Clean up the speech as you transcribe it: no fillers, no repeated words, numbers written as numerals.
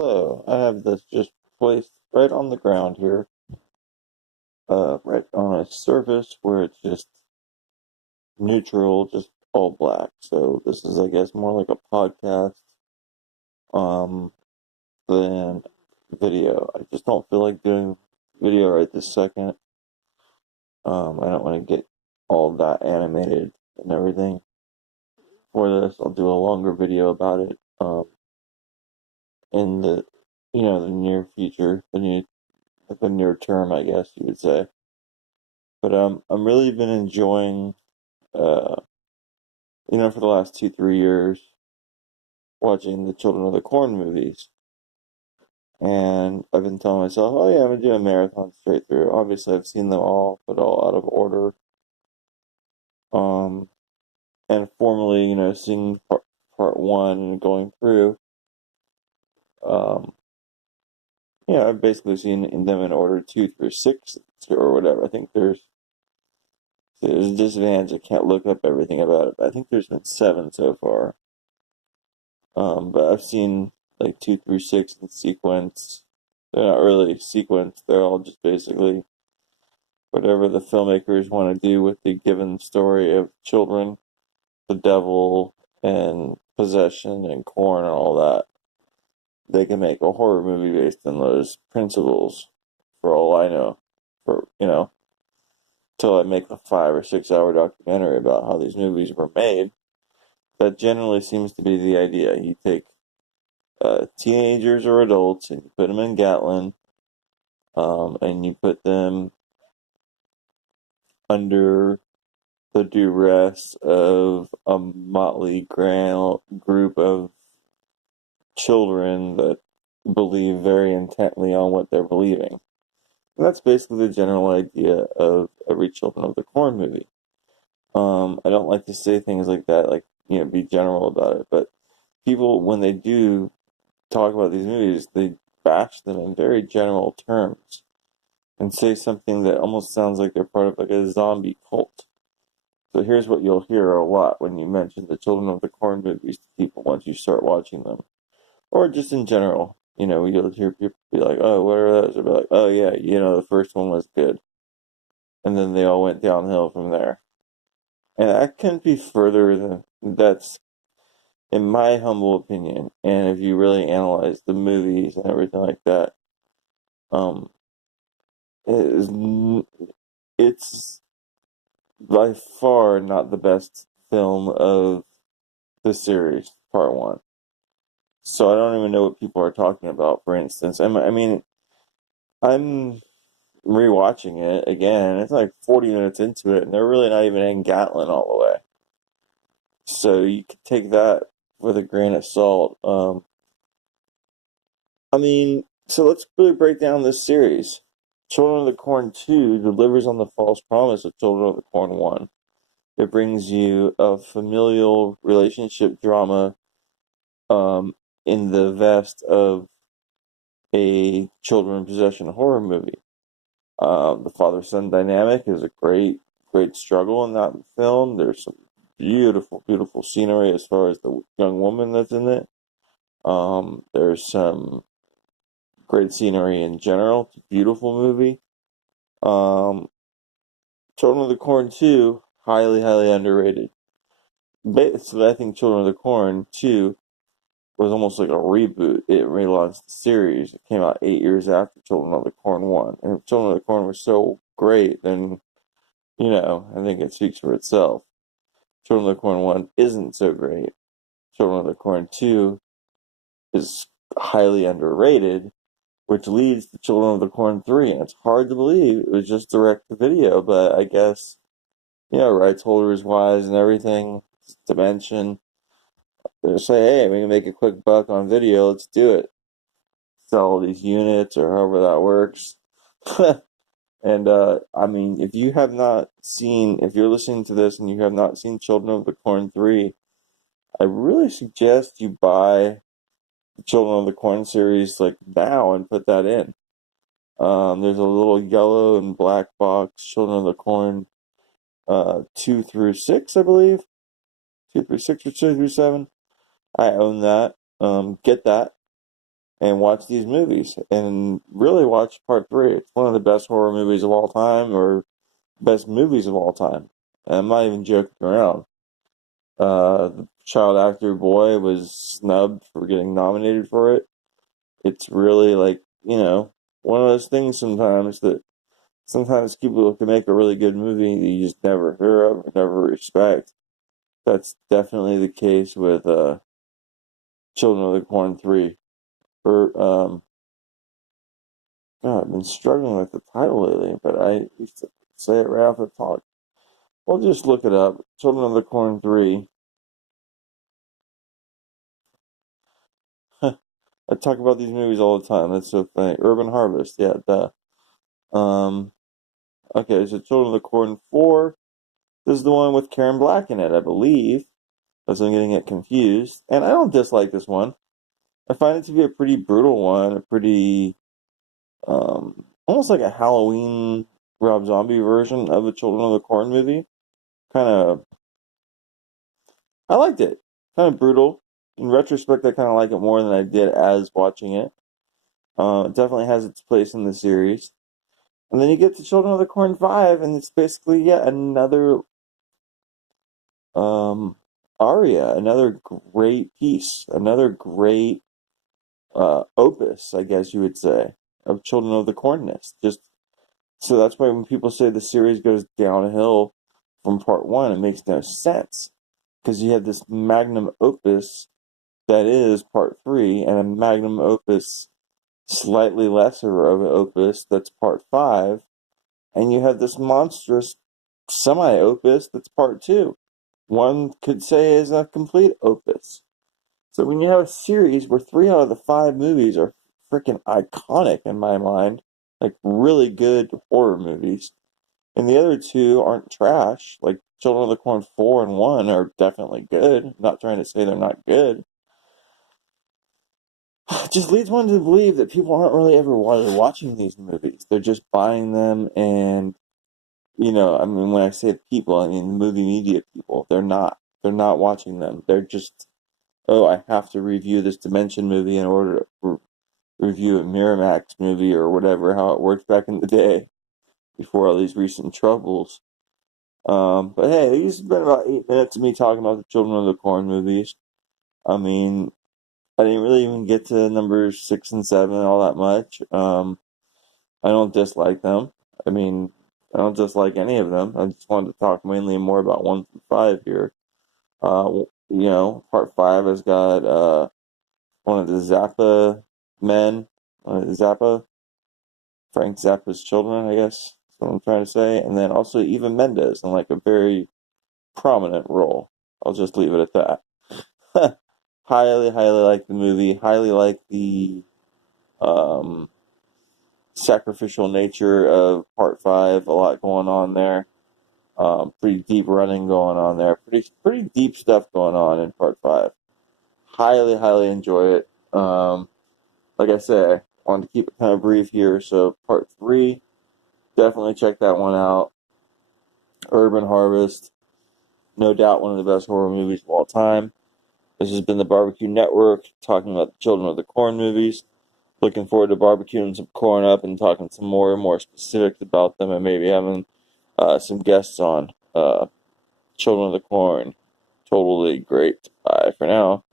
Hello, I have this just placed right on the ground here, right on a surface where it's just neutral, just all black. So this is, I guess, more like a podcast, um, than video. I just don't feel like doing video right this second. I don't want to get all that animated and everything for this. I'll do a longer video about it, in the near future, the near term, I guess you would say. But I'm really been enjoying, uh, for the last 2, 3 years, watching the Children of the Corn movies, and I've been telling myself, oh yeah, I'm gonna do a marathon straight through. Obviously, I've seen them all, but all out of order. Um, and formally, seeing part one and going through. Um, I've basically seen them in order 2 through 6 or whatever. I think there's a disadvantage. I can't look up everything about it, but I think there's been 7 so far. But I've seen like 2 through 6 in sequence. They're not really sequence. They're all just basically whatever the filmmakers want to do with the given story of children, the devil, and possession and corn and all that. They can make a horror movie based on those principles, for all I know. Till I make a 5 or 6 hour documentary about how these movies were made. That generally seems to be the idea. You take teenagers or adults, and you put them in Gatlin, and you put them under the duress of a motley group of children that believe very intently on what they're believing. And that's basically the general idea of every Children of the Corn movie. I don't like to say things like that, like, be general about it, but people, when they do talk about these movies, they bash them in very general terms and say something that almost sounds like they're part of like a zombie cult. So here's what you'll hear a lot when you mention the Children of the Corn movies to people once you start watching them, or just in general. You'll hear people be like, "Oh, what are those?" Or be like, "Oh yeah, the first one was good," and then they all went downhill from there. And that couldn't be further than that's, in my humble opinion. And if you really analyze the movies and everything like that, um, it is, it's by far not the best film of the series, part one. So I don't even know what people are talking about, for instance. I mean, I'm rewatching it again. It's like 40 minutes into it, and they're really not even in Gatlin all the way. So you can take that with a grain of salt. So let's really break down this series. Children of the Corn 2 delivers on the false promise of Children of the Corn 1. It brings you a familial relationship drama, in the vest of a children in possession horror movie. The father-son dynamic is a great, great struggle in that film. There's some beautiful, beautiful scenery as far as the young woman that's in it. There's some great scenery in general. It's a beautiful movie. Um, Children of the Corn 2, highly, highly underrated. Basically, I think Children of the Corn 2 was almost like a reboot. It relaunched the series. It came out 8 years after Children of the Corn 1. And if Children of the Corn was so great, then, I think it speaks for itself. Children of the Corn 1 isn't so great. Children of the Corn 2 is highly underrated, which leads to Children of the Corn 3. And it's hard to believe it was just direct to video, but I guess, rights holders wise and everything, dimension, they say, hey, we can make a quick buck on video, let's do it. Sell all these units or however that works. And I mean, if you're listening to this and you have not seen Children of the Corn 3, I really suggest you buy the Children of the Corn series like now and put that in. There's a little yellow and black box, Children of the Corn 2 through 6, I believe. 2 through 6 or 2 through 7. I own that. Get that. and watch these movies and really watch part three. It's one of the best horror movies of all time, or best movies of all time. And I'm not even joking around. The child actor boy was snubbed for getting nominated for it. It's really like, one of those things sometimes that sometimes people can make a really good movie that you just never hear of or never respect. That's definitely the case with Children of the Corn 3. Or, God, I've been struggling with the title lately, but I used to say it right off the top. We'll just look it up. Children of the Corn 3. I talk about these movies all the time. That's so funny. Urban Harvest, yeah, duh. Um, okay, so Children of the Corn 4. This is the one with Karen Black in it, I believe. As I'm getting it confused. And I don't dislike this one. I find it to be a pretty brutal one, a pretty, almost like a Halloween Rob Zombie version of a Children of the Corn movie. Kind of, I liked it. Kind of brutal. In retrospect, I kind of like it more than I did as watching it. It definitely has its place in the series. And then you get to Children of the Corn 5, and it's basically yet another um, aria, another great piece, another great opus, I guess you would say, of Children of the Cornness. Just so that's why when people say the series goes downhill from part one, it makes no sense because you have this magnum opus that is part three, and a magnum opus slightly lesser of an opus that's part five, and you have this monstrous semi opus that's part two. One could say is a complete opus. So when you have a series where three out of the five movies are freaking iconic in my mind, like really good horror movies, and the other two aren't trash, like Children of the Corn 4 and 1 are definitely good. I'm not trying to say they're not good. It just leads one to believe that people aren't really ever watching these movies. They're just buying them and, I mean, when I say people, I mean the movie media people. They're not. They're not watching them. They're just, oh, I have to review this Dimension movie in order to review a Miramax movie or whatever, how it worked back in the day before all these recent troubles. But hey, these have been about 8 minutes of me talking about the Children of the Corn movies. I mean, I didn't really even get to numbers 6 and 7 all that much. I don't dislike them. I mean, I don't dislike any of them. I just wanted to talk mainly more about 1 through 5 here. Part five has got one of the Zappa men, Zappa, Frank Zappa's children, I guess. That's what I'm trying to say. And then also Eva Mendes in like a very prominent role. I'll just leave it at that. Highly, highly like the movie. Highly like the um, sacrificial nature of part five. A lot going on there. Pretty deep running going on there. Pretty deep stuff going on in part five. Highly, highly enjoy it. Like I said, I wanted to keep it kind of brief here. So part three, definitely check that one out. Urban Harvest, no doubt one of the best horror movies of all time. This has been the Barbecue Network talking about the Children of the Corn movies. Looking forward to barbecuing some corn up and talking some more and more specifics about them and maybe having some guests on. Children of the Corn, totally great. Bye for now.